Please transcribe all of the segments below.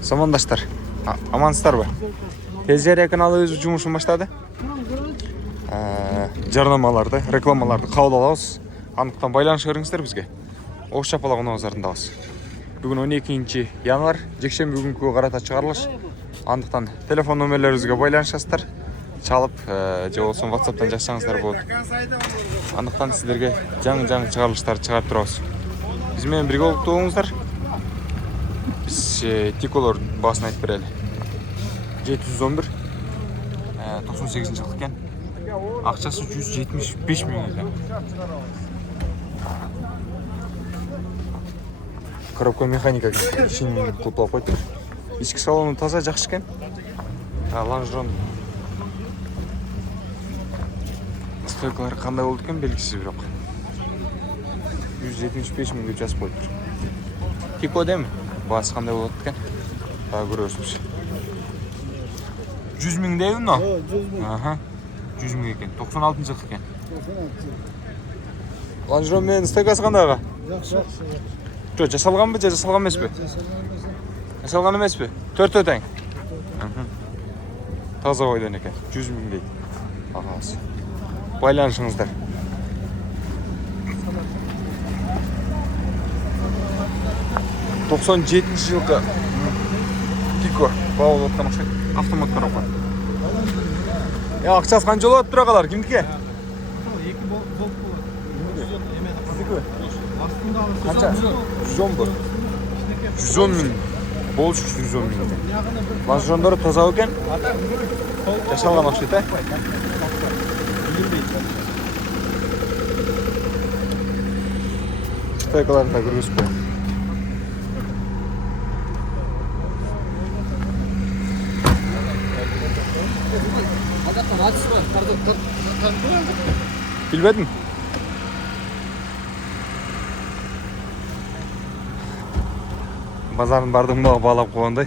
Замандаштар, амансыздар ба? Тезерия каналы өз жұмысын баштады. Жарнамаларды, рекламаларды қабыл алабыз. Анықтан байланыш көріңіздер бізге. Ош Шапалақ назарындабыз. Бүгін 12 январ, жексенбі бүгінгі қарата шығарылыш. Андықтан телефон номерлеріңізге байланышасыздар. Чалып, же болсын WhatsApp-тан жазсаңыздар болады. Андықтан сіздерге жаңы шығарылыштарды шығарып тұрамыз. Бізмен бірге болып болыңыздар. Біз Тиколор басын айтып берелі. 711 98 жылдық екен. Ақшасы 175 мың екен. Коробка механика ішін құлпылап қойды. Ескі салоны таза жақсы екен. Лонжерон стойкалары қандай болды екен белгісіз бірақ. 175 мың деп жазып қойды. Тико деме? Басы қандай болады екен? Көресіз. 100 мың дейін но? 100 мың екен. 96 жылдық екен. Лонжерон мен стойкасы қандай аға? Жақсы. Жасалған ба, жасалған емес пе? Жасалған емес пе? 4 өтең. Таза ойдан екен. 100 мың дейді. Ағасы. Байланышыңыздар. «97 жылғы Тико бауыл отқан ұқсайды. Автомат коробка. Ақшасы қанша болады тұра қалар? Кімдіке? 2 болып болады. Қанша? 110 бұл. 110 мың. Бол 110 мың. Лонжерондары таза екен. Жасалған ұқсайды. Стойкаларын да көргізіп қой. Білбедім? Базарын бардың бұға бағалап қойғандай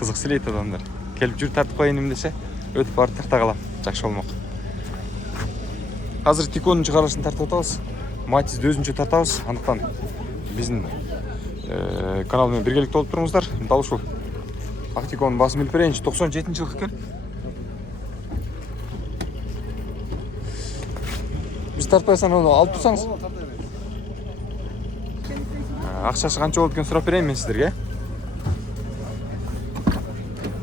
қызық сілейді адамдар. Келіп жүр тартып қойын десе, өтіп барды тарта қалам. Жақшы болмақ. Қазір Тиконың шығарылышын тартып отауыз. Матизді өзінше тартауыз. Андықтан біздің каналмен біргелікті олып тұрыңыздар. Дауышу. Ақ Тиконың басын біліп берейінші. 97 жылдық екен. Біз тартпайсан оны алып тұрсаңыз. Ақшасы қанша болды екен сұрап берейін мен сіздерге.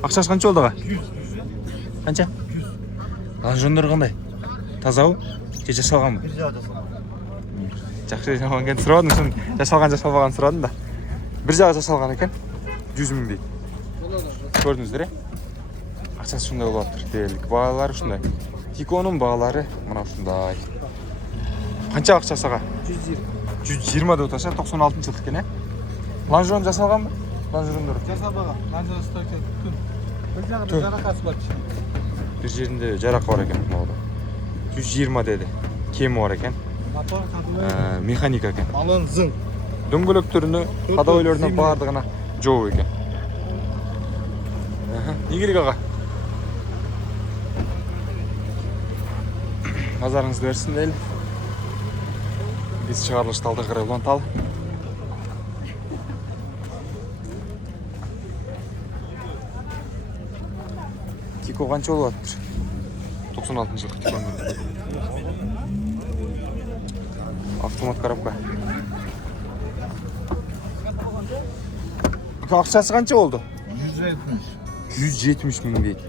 Ақшасы қанша болды аға? 100. Қанша? 100. Лонжерондар қандай? Тазау? Же жасалған ба? Жақсы жасалған екен сұрадың, сен жасалған сұрадың да. Бір жағы жасалған екен. 100 мың дейді. Көрдіңіздер, ақшасы шындай болып тұр. Дерлік бағалары шындай. Тиконың бағалары мына шындай. Қанша ақшасы аға? 120 деп отырса 96 жылдық екен, Лонжерон жасалған ба? Лонжерондар жасалмаған. Лонжерон стойка күн. Бір жағында жарақасы бар. Bir жерінде жарақы бар екен. 120 деді. Кемі бар екен. Механика екен. Алын зың. Дөңгөлектеріне, қадағайларына бардығына жоу екен. Не керек аға? Назарыңызды берсін дейл. Біз шығарылышты алды қарай ұлан тал. Тико қанша болып аттыр? 96 жылдық Тиконың. Автомат коробка. Ақшасы қанша болды? 170 мың дейді.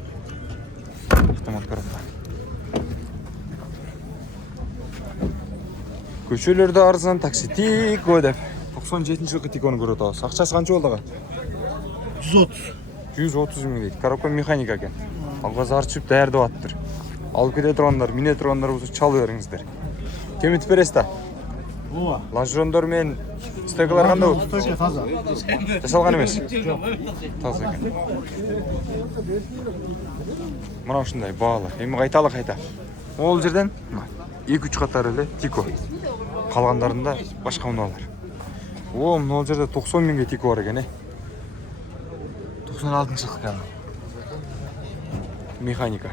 Автомат коробка. Көшелерді арзан такси Тико деп. 97 жылғы Тиконы көріп отырсыз. Ақшасы қанша болды аға? 130 мың дейді. Коробка механика екен. Алғазы арчып дәрді аттыр. Алып кете тұрғандар, мине тұрғандар болса чалы беріңіздер. Кем етіп бересіз? Лонжерондар мен стойкалар қандай болды? Стойка таза. Жасалған емес? Таза екен. Мынау шындай бағалы. Емі қайта. Ол жерден 2-3 қатары Тико. Қалғандарында башқа мұналар. Ол жерде 90 мыңға Тико бар екен. 96 жылдық екен. Механика.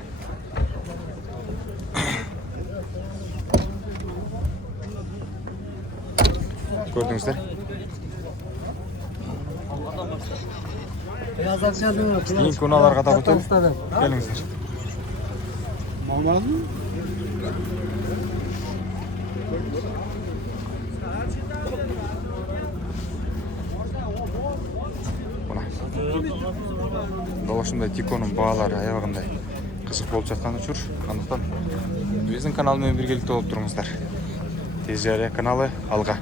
Көрдіңіздер? Кейінгі уналарға да өтелік. Келіңіздер. Olmaz mı? Мына. Дал ушундай Тиконун баалары аябагындай кызык болуп жатканы жүр. Андыктан биздин канал менен биргеликте болуп туруңуздар. Тез жарыя каналы алга.